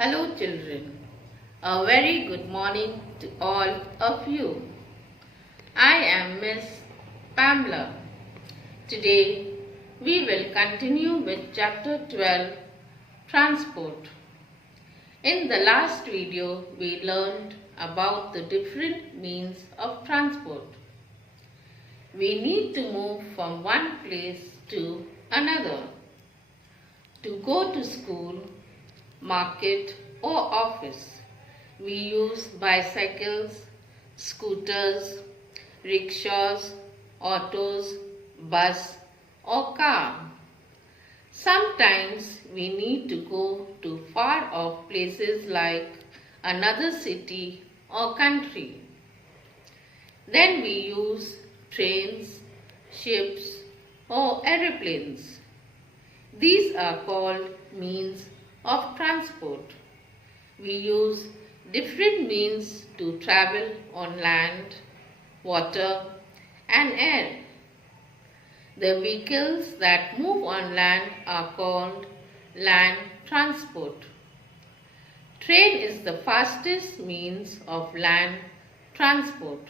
Hello children, a very good morning to all of you. I am Miss Pamela. Today we will continue with Chapter 12, Transport. In the last video we learned about the different means of transport. We need to move from one place to another. To go to school, market or office, we use bicycles, scooters, rickshaws, autos, bus or car. Sometimes we need to go to far off places like another city or country. Then we use trains, ships or aeroplanes. These are called means of transport. We use different means to travel on land, water and air. The vehicles that move on land are called land transport. Train is the fastest means of land transport.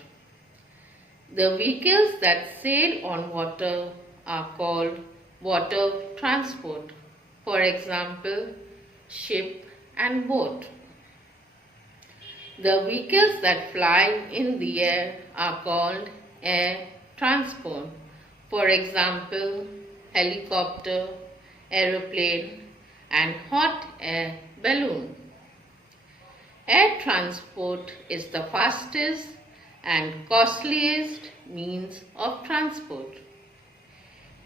The vehicles that sail on water are called water transport. For example, ship and boat. The vehicles that fly in the air are called air transport. For example, helicopter, aeroplane and hot air balloon. Air transport is the fastest and costliest means of transport.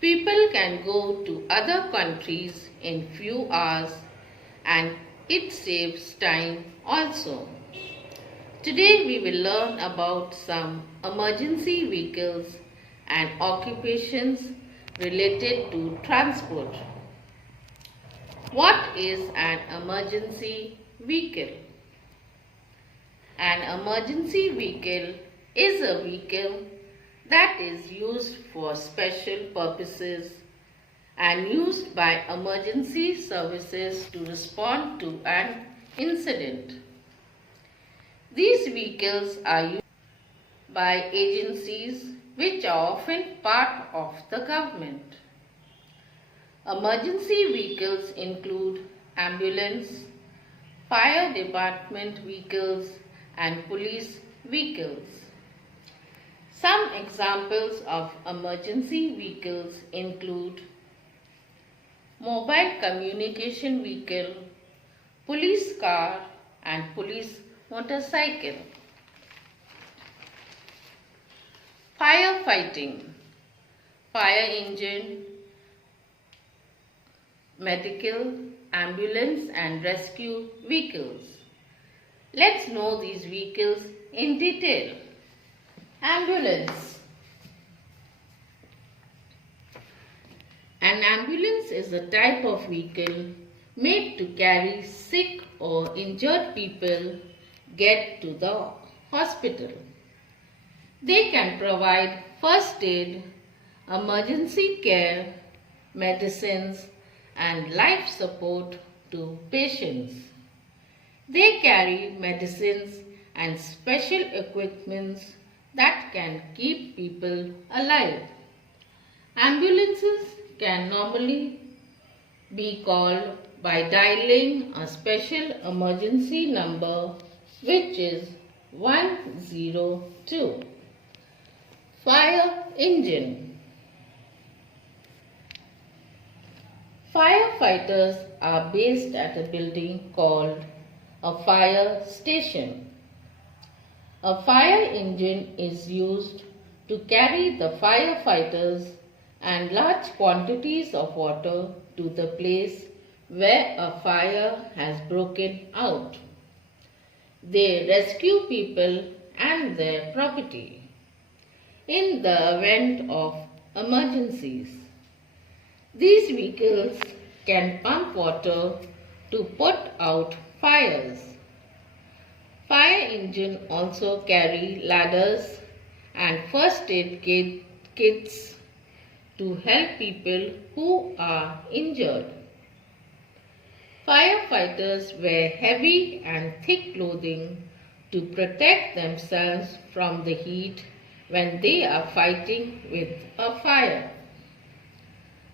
People can go to other countries in few hours and it saves time also. Today we will learn about some emergency vehicles and occupations related to transport. What is an emergency vehicle? An emergency vehicle is a vehicle that is used for special purposes and used by emergency services to respond to an incident. These vehicles are used by agencies which are often part of the government. Emergency vehicles include ambulance, fire department vehicles and police vehicles. Some examples of emergency vehicles include mobile communication vehicle, police car and police motorcycle. Firefighting, fire engine, medical, ambulance and rescue vehicles. Let's know these vehicles in detail. Ambulance. An ambulance is a type of vehicle made to carry sick or injured people get to the hospital. They can provide first aid, emergency care, medicines and life support to patients. They carry medicines and special equipments that can keep people alive. Ambulances can normally be called by dialing a special emergency number which is 102. Fire engine. Firefighters are based at a building called a fire station. A fire engine is used to carry the firefighters and large quantities of water to the place where a fire has broken out. They rescue people and their property in the event of emergencies. These vehicles can pump water to put out fires. Fire engine also carry ladders and first aid kits to help people who are injured. Firefighters wear heavy and thick clothing to protect themselves from the heat when they are fighting with a fire.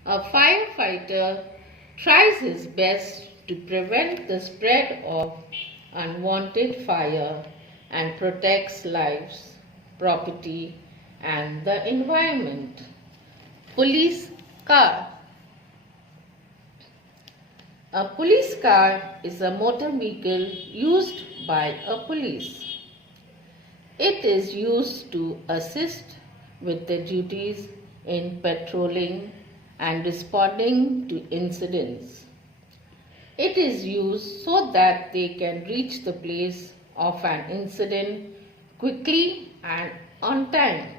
A firefighter tries his best to prevent the spread of unwanted fire and protects lives, property, and the environment. Police car. A police car is a motor vehicle used by a police. It is used to assist with the duties in patrolling and responding to incidents. It is used so that they can reach the place of an incident quickly and on time.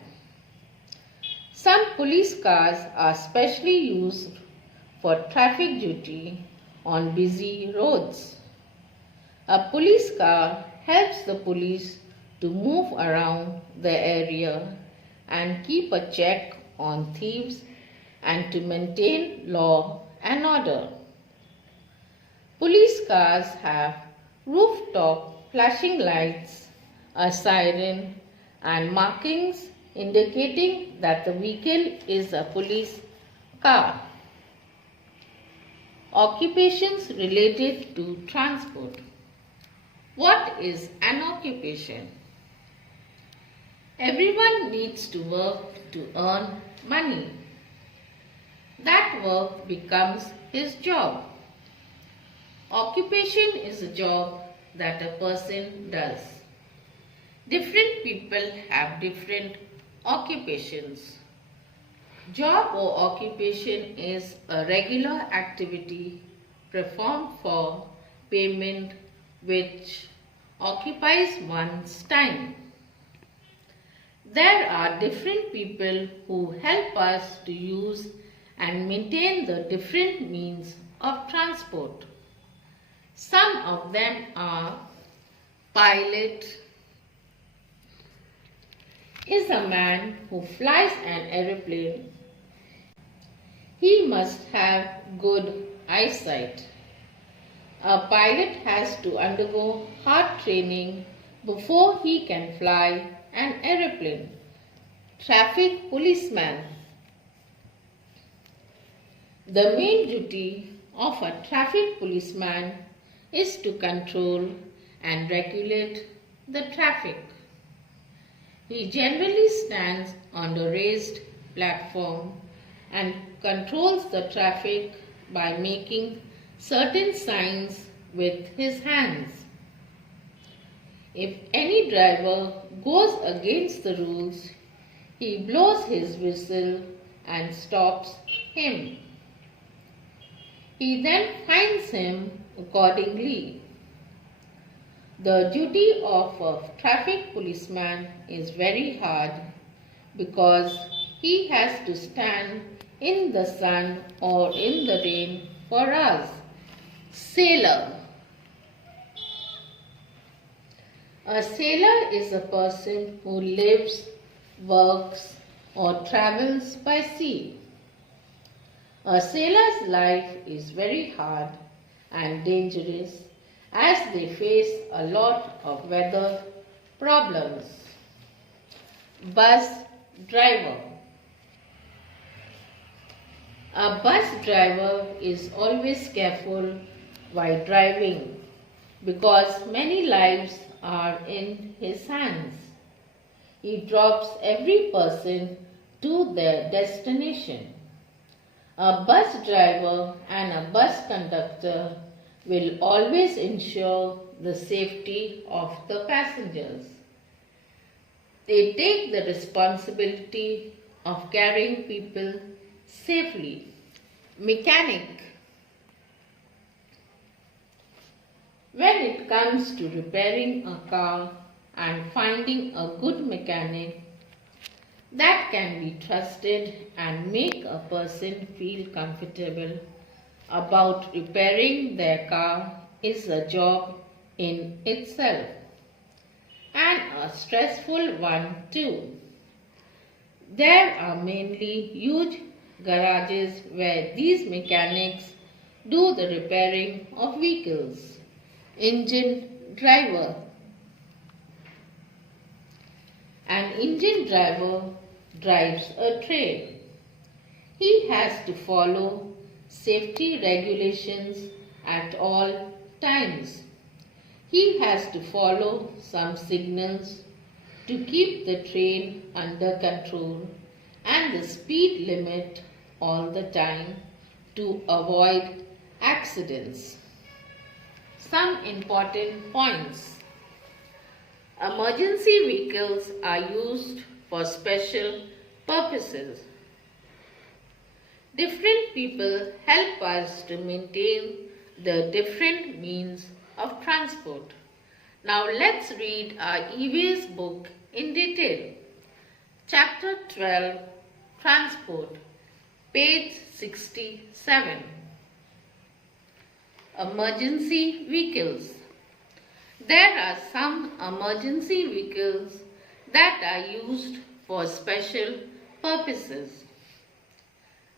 Some police cars are specially used for traffic duty on busy roads. A police car helps the police to move around the area and keep a check on thieves and to maintain law and order. Police cars have rooftop flashing lights, a siren, and markings indicating that the vehicle is a police car. Occupations related to transport. What is an occupation? Everyone needs to work to earn money. That work becomes his job. Occupation is a job that a person does. Different people have different occupations. Job or occupation is a regular activity performed for payment which occupies one's time. There are different people who help us to use and maintain the different means of transport. Some of them are: pilot is a man who flies an aeroplane. He must have good eyesight. A pilot has to undergo hard training before he can fly an aeroplane. Traffic policeman. The main duty of a traffic policeman is to control and regulate the traffic. He generally stands on the raised platform and controls the traffic by making certain signs with his hands. If any driver goes against the rules, he blows his whistle and stops him. He then fines him accordingly. The duty of a traffic policeman is very hard because he has to stand in the sun or in the rain for hours. Sailor. A sailor is a person who lives, works, or travels by sea. A sailor's life is very hard and dangerous as they face a lot of weather problems. Bus driver. A bus driver is always careful while driving because many lives are in his hands. He drops every person to their destination. A bus driver and a bus conductor will always ensure the safety of the passengers. They take the responsibility of carrying people safely. Mechanic. When it comes to repairing a car and finding a good mechanic that can be trusted and make a person feel comfortable about repairing their car is a job in itself, and a stressful one too. There are mainly huge garages where these mechanics do the repairing of vehicles. Engine driver. An engine driver drives a train. He has to follow safety regulations at all times. He has to follow some signals to keep the train under control and the speed limit all the time to avoid accidents. Some important points. Emergency vehicles are used for special purposes. Different people help us to maintain the different means of transport. Now let's read our EVS book in detail. Chapter 12, Transport, page 67. Emergency vehicles. There are some emergency vehicles that are used for special purposes.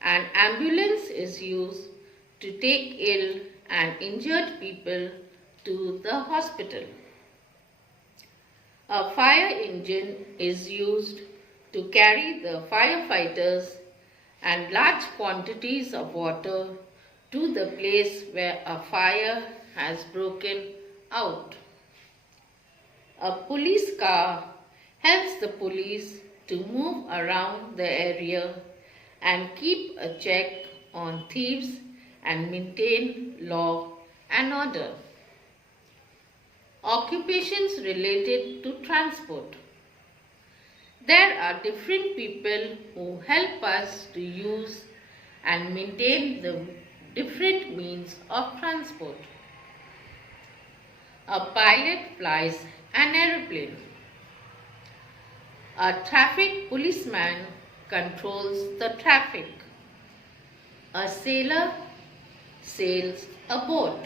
An ambulance is used to take ill and injured people to the hospital. A fire engine is used to carry the firefighters and large quantities of water to the place where a fire has broken out. A police car helps the police to move around the area and keep a check on thieves and maintain law and order. Occupations related to transport. There are different people who help us to use and maintain the different means of transport. A pilot flies an aeroplane. A traffic policeman controls the traffic. A sailor sails a boat.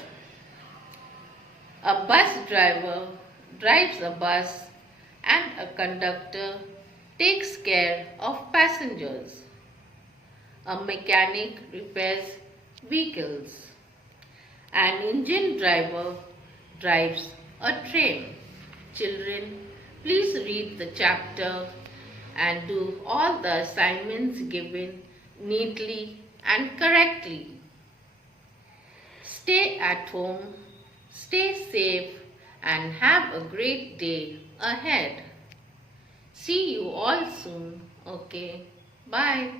A bus driver drives a bus and a conductor takes care of passengers. A mechanic repairs vehicles. An engine driver drives a train. Children, please read the chapter and do all the assignments given neatly and correctly. Stay at home, stay safe, and have a great day ahead. See you all soon. Okay, bye.